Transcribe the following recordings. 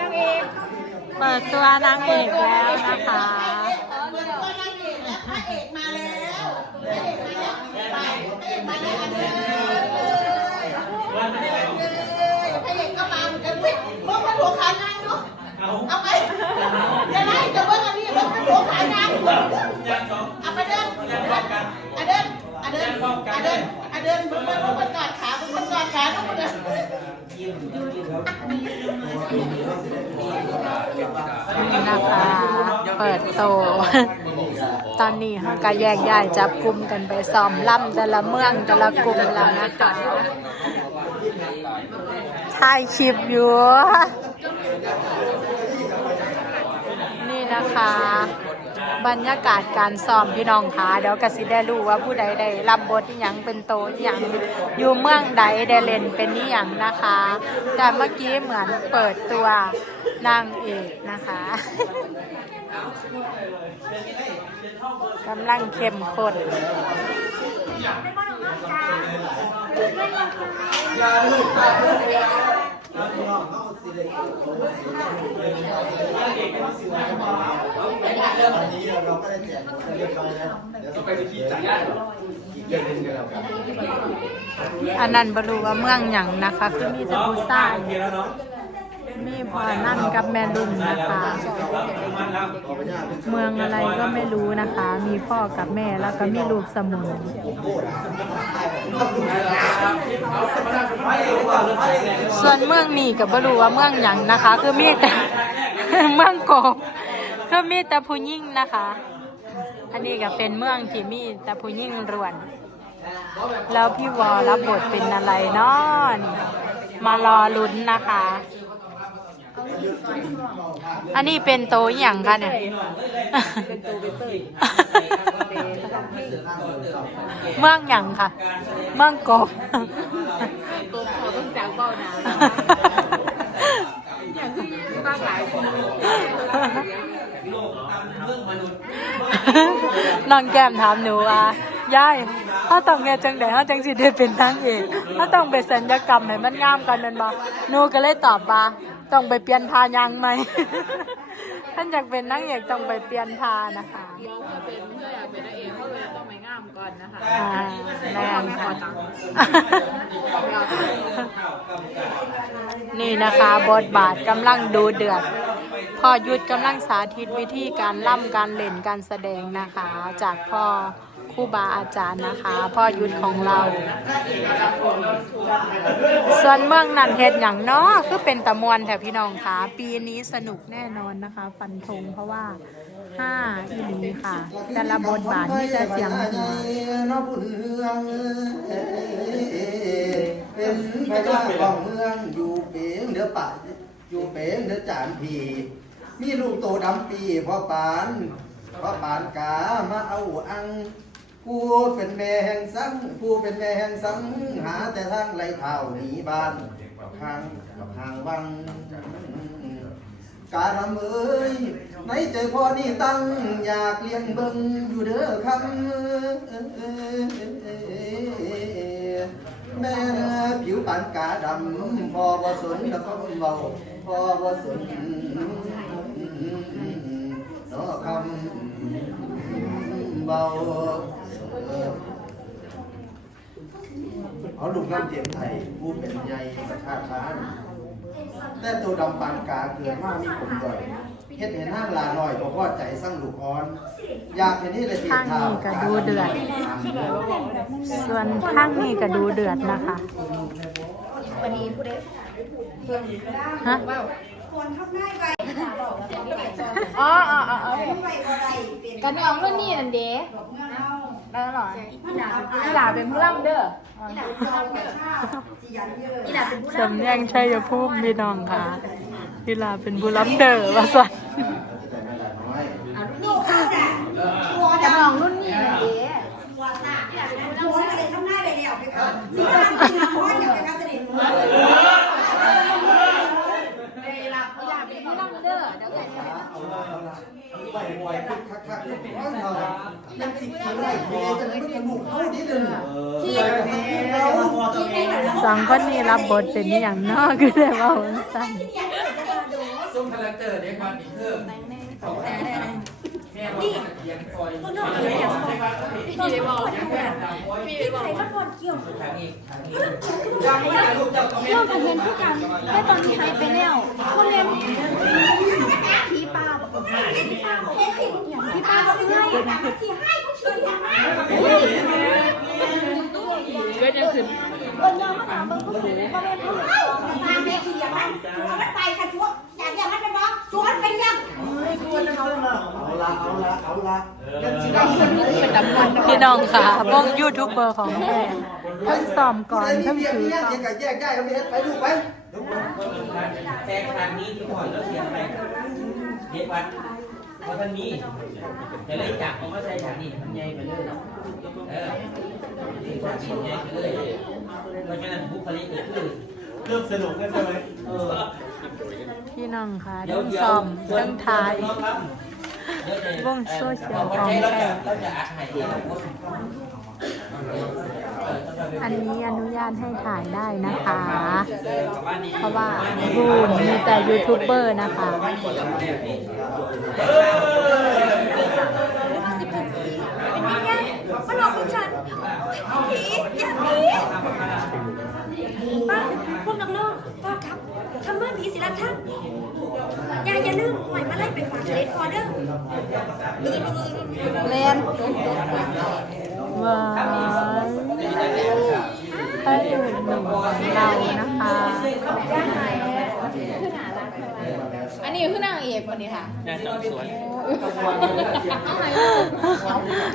นางเอกเปิดตัวนางเอกแล้วนะคะเปิดตัวนางเอกและพระเอกมาแล้วพระเอกมาแล้วไปพระเอกมาแล้วอันเดิมเลยพระเอกก็มาเหมือนกันเว้ยมึงมาหัวขานางเนาะเอาไปจะไล่จะเบิ้งอันนี้มึงมาหัวขานางเอาไปเดินอะเดินอะเดินอะเดินอะเดินมึงมามึงมากอดขามึงมากอดขาต้องมาเดิน นี่นะคะ เปิดโต ตอนนี้เขาก็แยกย้ายจับกลุ่มกันไปซ้อมล่ำแต่ละเมืองแต่ละกลุ่มแล้วนะคะถ่ายคลิปอยู่ นี่นะคะ บรรยากาศการซ้อมพี่น้องคะเดี๋ยวกสิได้รู้ว่าผู้ใดได้รับบทอหยังเป็นโตอหยังอยู่เมืองใดได้เล่นเป็นนิยังนะคะ แต่เมื่อกี้เหมือนเปิดตัวนางเอกนะคะกำลังเข้มข้น วันนี้เราก็ได้แจกของเรียบร้อยแล้วเดี๋ยวไปที่จัดอีกเดือนนึงกันแล้วกันอันนั้นบรูว่าเมืองหยังนะคะ คือมีแต่ผู้สร้า มีพอนั่นกับแม่รุ่นนะคะ เมืองอะไรก็ไม่รู้นะคะ มีพ่อกับแม่แล้วก็มีลูกสมุนส่วนเมืองนี่กับบรู้ว่าเมืองหยังนะคะ คือมีแต่เมืองกบคือมีแต่ผู้ยิ่งนะคะ อันนี้ก็เป็นเมืองที่มีแต่ผู้ยิ่งรวน แล้วพี่วอรับบทเป็นอะไรนาะนี่มารอลุ้นนะคะ อันนี้เป็นโตอหย่างคะเนี่ย เป็นตัวเป็นเตยเมืองหยังค่ะ เมืองกบ ตัวเขาต้องจากเบ้าหนาอย่างที่บ้างหลายคนน้องแก้มถามหนูว่ายายถ้าต้องเงี้ยจังไดถ้าจังสิได้เป็นนางเอกถ้าต้องไปสัญญกรรมให้มันงามกันแมันบ่หนูก็เลยตอบว่า ต้องไปเปลี่ยนทายางไหม ท่านอยากเป็นนางเอกต้องไปเปลี่ยนทานะคะมองเพื่อเป็นเพื่ออยากเป็นนางเอกเพราะเลยต้องไม่งามก่อนนะคะอ่าแรงค่ะนี่นะคะบทบาทกำลังดูเดือดพ่อยุทธกำลังสาธิตวิธีการล่ำการเล่นการแสดงนะคะ จากพ่อครูบาอาจารย์นะคะ พ่อยุทธของเรา ส่วนเมืองนันเฮ็ดอย่างเนาะคือเป็นตะมวนแถวพี่น้องค่ะ ปีนี้สนุกแน่นอนนะคะ ฟันธงเพราะว่าห้าอีหลีค่ะ แต่ละบทบาทที่จะเสียงหัวน้องบุญเมืองเป็นพระเจ้าของเมืองอยู่เป๋งเดือป่าอยู่เป๋งเดือจานพีมีลูกโตดำปีพ่อปานพ่อปานกามาเอาอัง ผู้เป็นแม่แห่งสังผู้เป็นแม่แห่งสังหาแต่ทางไรเท่าหนีบ้านทางทางวังการำเอ้ยในใจพ่อนี่ตั้งอยากเลี้ยงเบิ่งอยู่เด้อคำแม่ผิวปานกาดำพ่อบ่สนแล้วก็เบาพ่อบ่สนนาะคำเบา เอาลูกน้ำเตียมไทยผู้เป็นใหญ่ประชาชนแต่ตัวดำปานกาเกิดมามีผมก่อยเฮ็ดเห็นห้างลาหน่อยบอกว่าใจสั่งลูกอ่อน อยากเห็นนี่เลยตีข้างเท้านี้ก็ดูเดือด ส่วนข้างนี้ก็ดูเดือดนะคะวันนี้ผู้ใดฮะคนทำง่ายไปอ๋ออ๋ออ๋อไปบ่ได้เป็นกันน้องรุ่นนี้นั่นเด้ เมืองเฮาได้หรออีหลาเป็นผู้ร่ำเด้ออีหลาเป็นเราแบบชาสิยันเยอะอีหลาเป็นผู้สำเนียงชัยภูมิพี่น้องค่ะเวลาเป็นบุรัมเดอร์ว่าสันแต่ไม่ได้น้อยลูกเขาน่ะตัวกันดำน้องรุ่นนี้นั่นเด้ตัวซ่าอีหลาเป็นผู้ดำตัวอะไรทำง่ายไปแล้วไปค่ะสิว่าสิงห์พ่ออยากไปค่ะเสด็จหนู อีหลาอีหลาเป็นผู้ร่ำเด้อเดี๋ยวกัน เอาละเอาละ ไปบอยคึกคักคักๆว่าเขายังสิคิวได้เทจะได้ไม่กระดูกเขาดีหนึ่งที่เราสองคนนี้รับบทเป็นอย่างนอกคือได้ว่าสั้นสซุ้มคาแรคเตอร์เด็กวันนี้คือของแม่แม่บอกเขียนคอยคนนอกเลยอย่างพี่เลยบอกพี่เลยบอกว่าคนเกี่ยวทางนี้ทางเกี่ยวกับเงินผู้กันแต่ตอนนี้หายไปแล้วคนเรียน พี่ป้าบอกพี่ป้าบอกยังไงที่ให้ผู้ชี้ให้เกิดยังขึ้นเออเงินมาถามเบิ้งผู้ชี้มาเรียนผู้ตามแม่ที่อย่างนั้นชัวมันไปค่ะชัวอย่างอย่างนั้นเป็นบอกชัวมันเป็นยังเอาละเอาละเอาละพี่น้องค่ะวงยูทูบเบอร์ของแม่เพิ่งซ้อมก่อนเพิ่งถืออเยังกับแยกได้ก็ไม่เฮ็ดไปลูกไปแต่ทางนี้ที่พ่อเราเขียนไป เด็กวันเพราะท่านนี้จะเลยจับมันก็ใช้ฉากนี้มันใหญ่ไปเลยเออฉากนี้ใหญ่ไปเลยเพราะฉะนั้นบุคลิกก็คือเริ่มสนุกกันใช่ไหมเออพี่น้องค่ะเรื่องซ้อมเรื่องทายวงโซเชียลของแท้ อันนี้อนุญาตให้ถ่ายได้นะคะ เพราะว่าบูมมีแต่ยูทูบเบอร์นะคะมันหลอกพวกฉันผีอย่าผีป้าพวกนักเลิกป้าครับทำเมื่อผีศิลธรรมอย่าอย่าลืมหอยมาไล่ไปฝากเลนคอเด้อเลนว้า หนุ่มของเรานะคะ อันนี้คือนางเอกวันนี้ค่ะ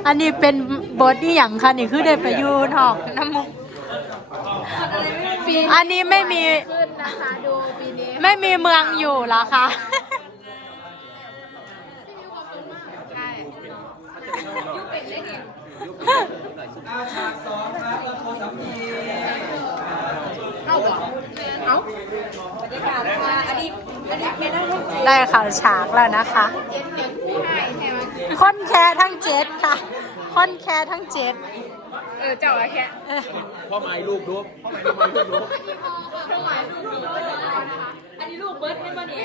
อันนี้เป็นบทที่อย่างค่ะนี่คือได้ไปอยูนอกน้ำมุก อันนี้ไม่มี ขึ้นนะคะดูปีนี้ไม่มีเมืองอยู่เหรอคะใช่เอาฉากสองครับแล้วโทรศัพท์นี้ เข้าเหรอเอ้าบรรยากาศค่ะอดีตอดีตแม่นั่งได้ข่าวฉากแล้วนะคะเจ็ดเจ็ดไม่ให้ใช่ไหมคนแคร์ทั้งเจ็ดค่ะ คนแคร์ทั้งเจ็ดเออเจ้าอะแค่เอ้ยพ่อหมายลูกลูกอันนี้ลูกเบิร์ดไม่ป่ะนี่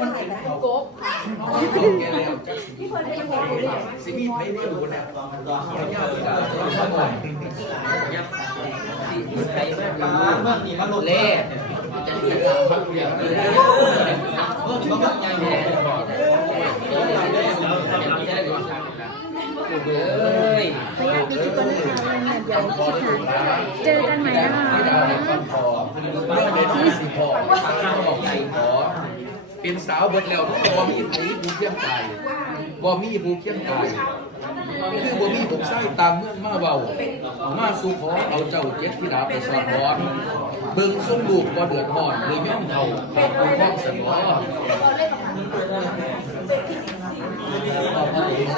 หนนี่ฉากไหนนี่งั้นคุณตาให้วันยืนลูกเฟตีเมืองเฮาคนแตกสวดสวดไปมาอยู่ทั้งปีเจอกันใหม่นะคะ เป็นสาวเบิดแล้วบ่มีไผผู้เคียงกายบ่มีผู้เคียงกายคือบ่มีผมไส้ตามเมื่องมาเบามาสู่ขอเอาเจ้าเจ็ดที่ดาไปสอนร้อนเบิ่งส่งลูกบ่เดือดร้อนเลยแม่นเขาผู้พ้องสนอ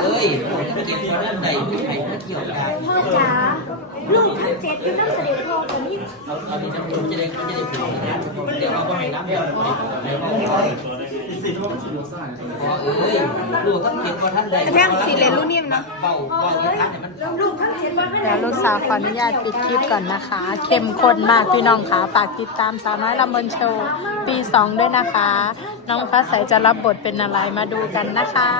เอ้ยต้องเก็บเรื่องใดไม่ให้ม่เกี่ยวกันพ่อจ๋า ลูกทั้งเจ็ดคือน้ำเสด็จพ่อตอนนี้เอาเอาที่จะจะได้จะได้ผิวนะเดี๋ยวเราก็ให้น้ำเดี๋ยวเดี๋ยวเราเอ้ยลูกต้องเก็บว่าท่านใดแท่งสีเหลนลูกนิ่มเนาะเบาเบาอีกครั้งเนี่ยมันลูกทั้งเจ็ดวันไม่เดี๋ยวลูกสาวขออนุญาตปิดคลิปก่อนนะคะ เข้มข้นมากพี่น้องค่ะฝากติดตามสาวน้อยลำเบินโชว์ปี 2 ด้วยนะคะ น้องฟ้าใสจะรับบทเป็นอะไรมาดูกันนะคะ